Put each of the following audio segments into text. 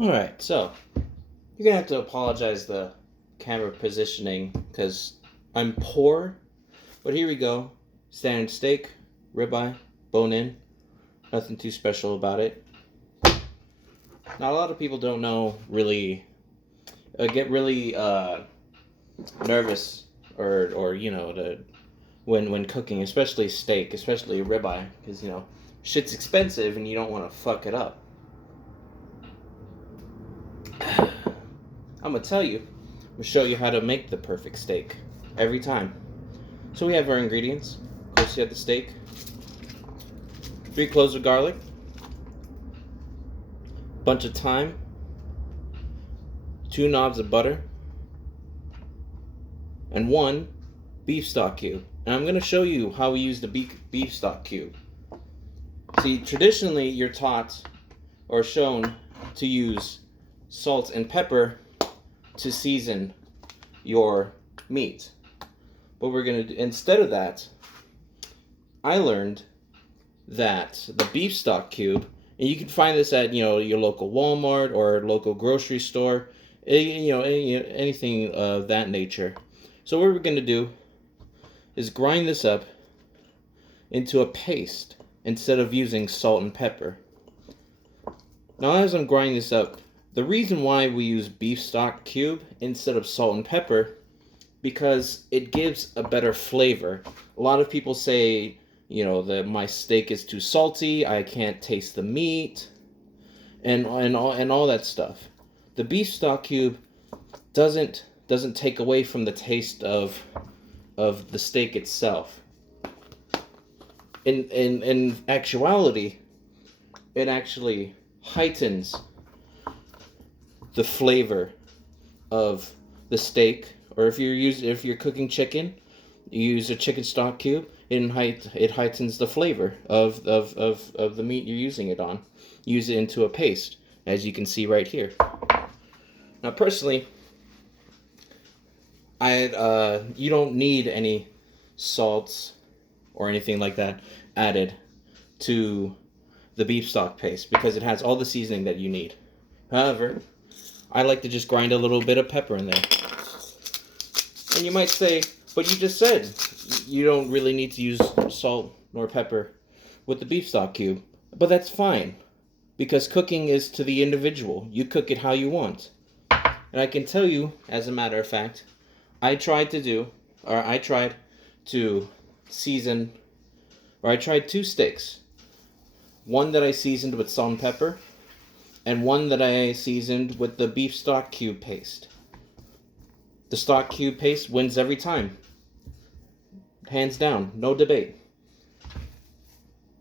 Alright, so you're gonna have to apologize the camera positioning because I'm poor. But here we go. Standard steak, ribeye, bone in. Nothing too special about it. Now a lot of people don't know really get really nervous or when cooking, especially steak, especially ribeye, because shit's expensive and you don't want to fuck it up. I'm gonna tell you, I'm gonna show you how to make the perfect steak every time. So we have our ingredients. Of course, you have the steak, 3 cloves of garlic, bunch of thyme, 2 knobs of butter, and 1 beef stock cube. And I'm gonna show you how we use the beef stock cube. See, traditionally you're taught or shown to use salt and pepper to season your meat. But we're gonna do, instead of that, I learned that the beef stock cube, and you can find this at your local Walmart or local grocery store, anything of that nature. So what we're gonna do is grind this up into a paste instead of using salt and pepper. Now as I'm grinding this up, the reason why we use beef stock cube instead of salt and pepper, because it gives a better flavor. A lot of people say, that my steak is too salty, I can't taste the meat, and all that stuff. The beef stock cube doesn't take away from the taste of the steak itself. In actuality, it actually heightens the flavor of the steak. Or if you're cooking chicken, you use a chicken stock cube. It heightens the flavor of the meat you're using it on. Use it into a paste, as you can see right here. Now, personally, you don't need any salts or anything like that added to the beef stock paste because it has all the seasoning that you need. However, I like to just grind a little bit of pepper in there. And you might say, but you just said you don't really need to use salt nor pepper with the beef stock cube. But that's fine, because cooking is to the individual. You cook it how you want. And I can tell you, as a matter of fact, I tried to season, or I tried 2 steaks. One that I seasoned with salt and pepper, and one that I seasoned with the beef stock cube paste. The stock cube paste wins every time. Hands down, no debate.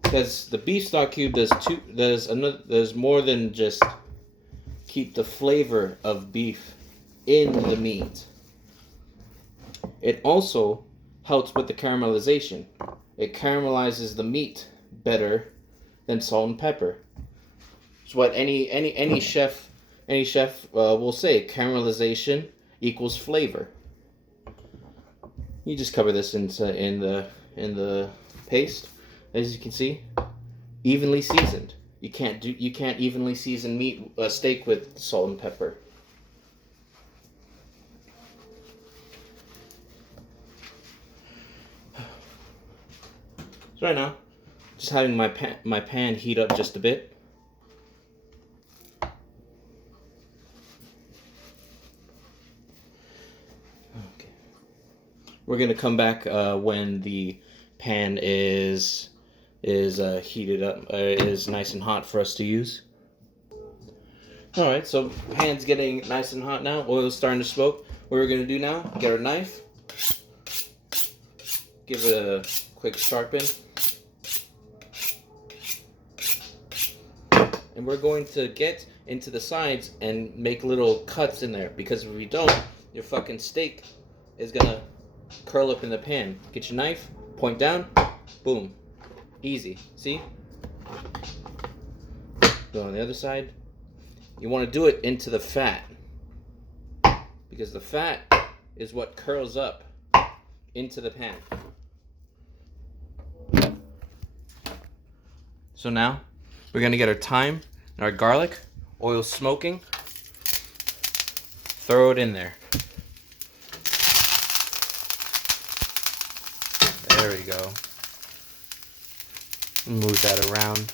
Because the beef stock cube does more than just keep the flavor of beef in the meat. It also helps with the caramelization. It caramelizes the meat better than salt and pepper. It's what any chef will say. Caramelization equals flavor. You just cover this in the paste, as you can see, evenly seasoned. You can't evenly season steak with salt and pepper. So right now, just having my pan heat up just a bit. Okay. We're gonna come back when the pan is heated up, is nice and hot for us to use. All right, so pan's getting nice and hot now. Oil's starting to smoke. What we're gonna do now? Get our knife, give it a quick sharpen. And we're going to get into the sides and make little cuts in there, because if you don't, your fucking steak is gonna curl up in the pan. Get your knife, point down, boom. Easy. See? Go on the other side. You want to do it into the fat, because the fat is what curls up into the pan. So now we're going to get our thyme and our garlic. Oil smoking. Throw it in there. There we go. Move that around.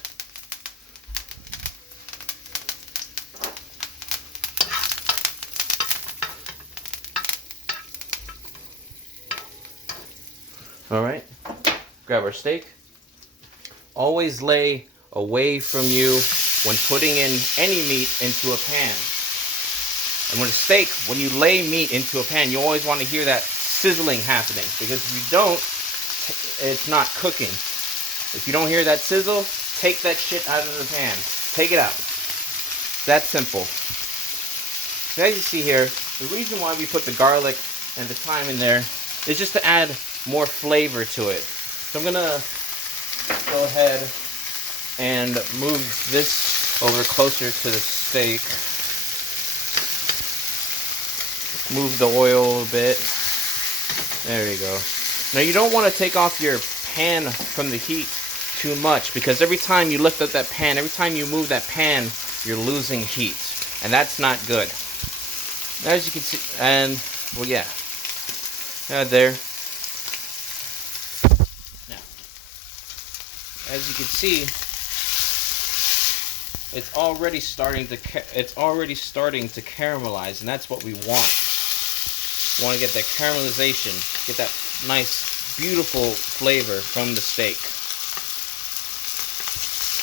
Alright, grab our steak. Always lay away from you when putting in any meat into a pan. And with a steak, when you lay meat into a pan, you always want to hear that sizzling happening. Because if you don't, it's not cooking. If you don't hear that sizzle, take that shit out of the pan. Take it out. That simple. So as you see here, the reason why we put the garlic and the thyme in there is just to add more flavor to it. So I'm gonna go ahead and move this over closer to the steak. Move the oil a bit. There you go. Now you don't want to take off your pan from the heat too much, because every time you lift up that pan, every time you move that pan, you're losing heat, and that's not good. As you can see, and well, yeah, there. Now, as you can see, it's already starting to caramelize, and that's what we want. We want to get that caramelization, get that nice, beautiful flavor from the steak.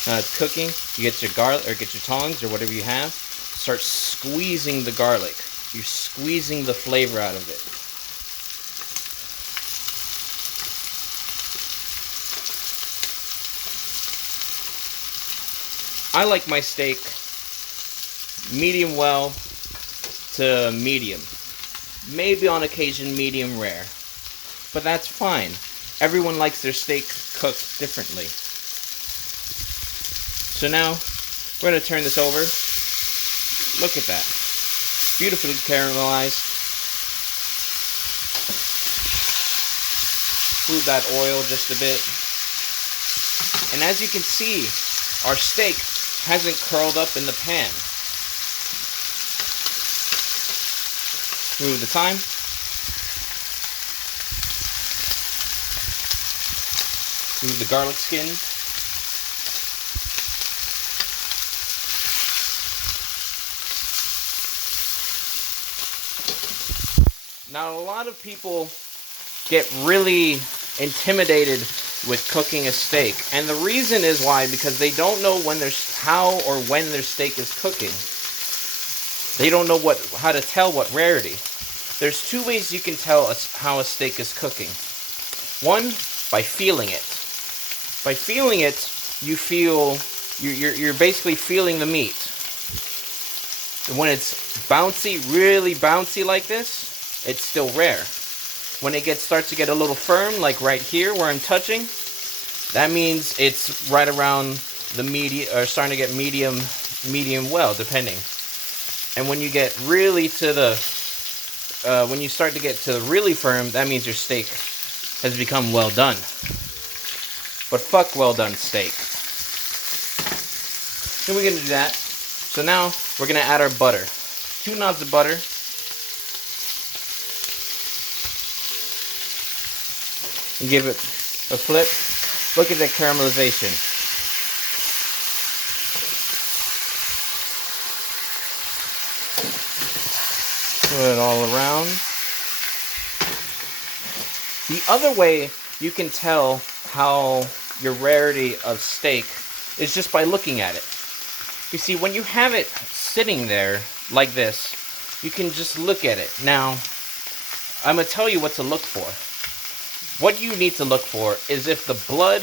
Now it's cooking. You get your garlic, or get your tongs, or whatever you have. Start squeezing the garlic. You're squeezing the flavor out of it. I like my steak medium well to medium. Maybe on occasion medium rare. But that's fine. Everyone likes their steak cooked differently. So now, we're going to turn this over. Look at that. Beautifully caramelized. Smooth that oil just a bit. And as you can see, our steak hasn't curled up in the pan. Smooth the thyme. Smooth the garlic skin. Now, a lot of people get really intimidated with cooking a steak, and the reason is why, because they don't know when how or when their steak is cooking. They don't know how to tell what rarity. There's two ways you can tell how a steak is cooking. One, by feeling it. By feeling it, you're basically feeling the meat. And when it's bouncy, really bouncy like this, it's still rare. When it starts to get a little firm, like right here where I'm touching, that means it's right around the medium, or starting to get medium well, depending. And when you get really when you start to get to really firm, that means your steak has become well done. But fuck well done steak. So we're gonna do that. So now we're gonna add our butter. 2 knobs of butter. And give it a flip. Look at that caramelization. Put it all around. The other way you can tell how your rarity of steak is just by looking at it. You see, when you have it sitting there like this, you can just look at it. Now, I'm going to tell you what to look for. What you need to look for is if the blood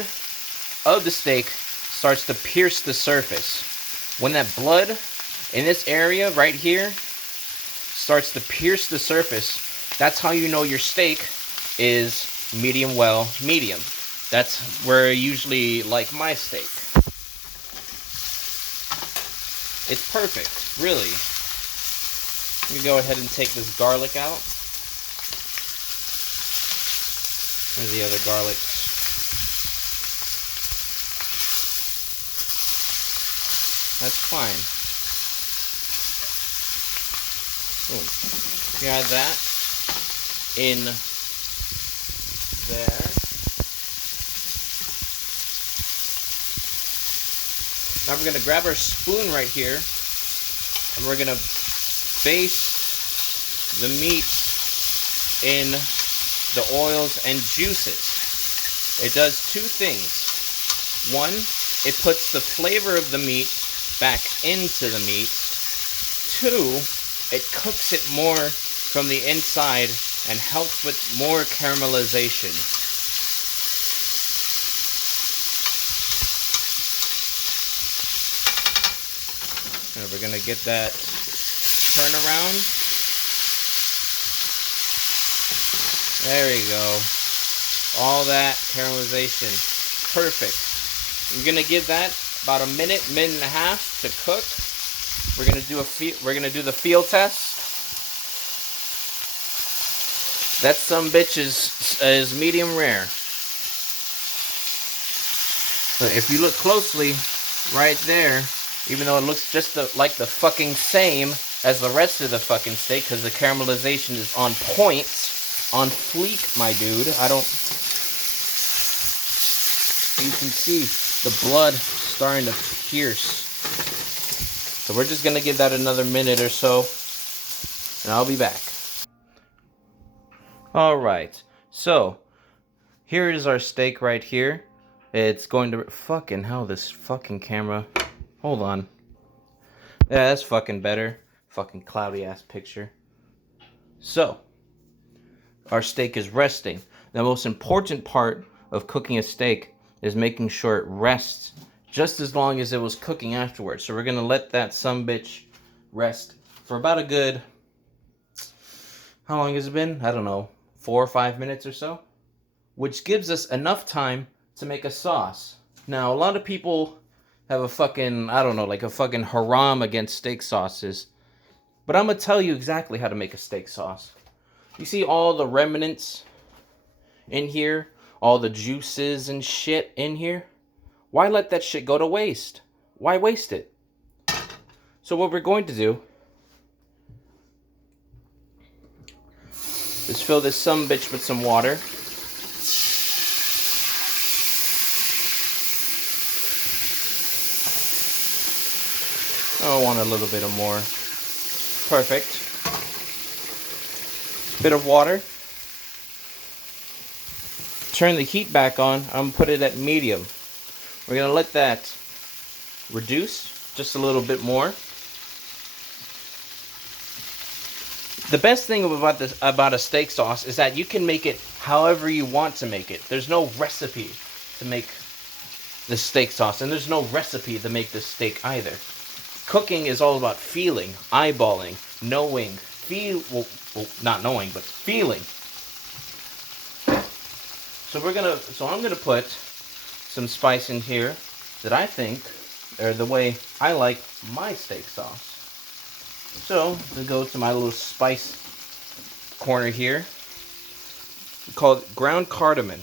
of the steak starts to pierce the surface. When that blood in this area right here starts to pierce the surface, that's how you know your steak is medium well, medium. That's where I usually like my steak. It's perfect, really. Let me go ahead and take this garlic out. There's the other garlic. That's fine. Boom. You add that in there. Now we're gonna grab our spoon right here, and we're gonna baste the meat in the oils and juices. It does two things. One, it puts the flavor of the meat back into the meat. Two, it cooks it more from the inside and helps with more caramelization. And we're gonna get that turn around. There you go. All that caramelization. Perfect. We're gonna give that about a minute, minute and a half to cook. We're gonna do the feel test. That sumbitch is medium rare. But if you look closely, right there, even though it looks just like the fucking same as the rest of the fucking steak, because the caramelization is on point, on fleek, my dude. You can see the blood starting to pierce. So we're just gonna give that another minute or so, and I'll be back. Alright, so here is our steak right here. It's going to... Fucking hell, this fucking camera. Hold on. Yeah, that's fucking better. Fucking cloudy ass picture. So, our steak is resting. The most important part of cooking a steak is making sure it rests just as long as it was cooking afterwards. So we're gonna let that sumbitch rest for about a good... How long has it been? I don't know. 4 or 5 minutes or so, which gives us enough time to make a sauce. Now, a lot of people have a fucking, I don't know, like a fucking haram against steak sauces, but I'm gonna tell you exactly how to make a steak sauce. You see all the remnants in here, all the juices and shit in here? Why let that shit go to waste? Why waste it? So what we're going to do is fill this sumbitch with some water. Oh, I want a little bit of more. Perfect. Bit of water. Turn the heat back on. I'm going to put it at medium. We're going to let that reduce just a little bit more. The best thing about a steak sauce is that you can make it however you want to make it. There's no recipe to make the steak sauce, and there's no recipe to make this steak either. Cooking is all about feeling, eyeballing, knowing, well, not knowing, but feeling. So I'm gonna put some spice in here that I think are the way I like my steak sauce. So, to go to my little spice corner here, we call it ground cardamom.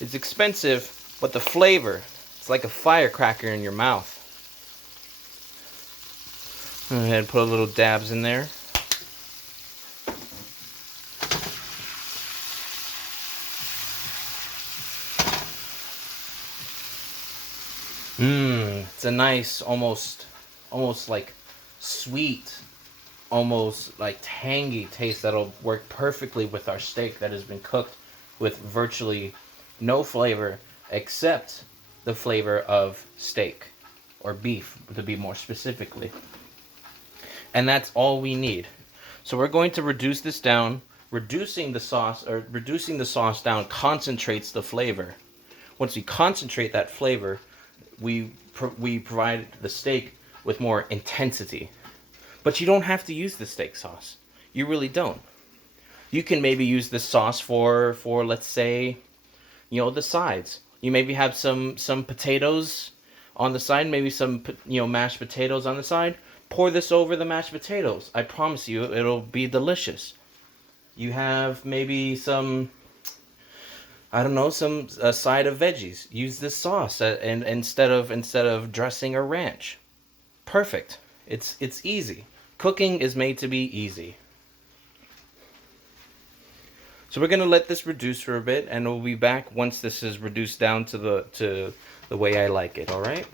It's expensive, but the flavor, it's like a firecracker in your mouth. Go ahead and put a little dabs in there. It's a nice, almost like sweet, almost like tangy taste that'll work perfectly with our steak that has been cooked with virtually no flavor except the flavor of steak or beef, to be more specifically. And that's all we need. So we're going to reduce this down. Reducing the sauce down concentrates the flavor. Once we concentrate that flavor, we provide the steak with more intensity. But you don't have to use the steak sauce. You really don't. You can maybe use this sauce for let's say, the sides. You maybe have some potatoes on the side, maybe some mashed potatoes on the side. Pour this over the mashed potatoes. I promise you, it'll be delicious. You have maybe some, I don't know, some side of veggies. Use this sauce and instead of dressing or ranch. Perfect. It's easy. Cooking is made to be easy. So we're gonna let this reduce for a bit, and we'll be back once this is reduced down to the way I like it. All right.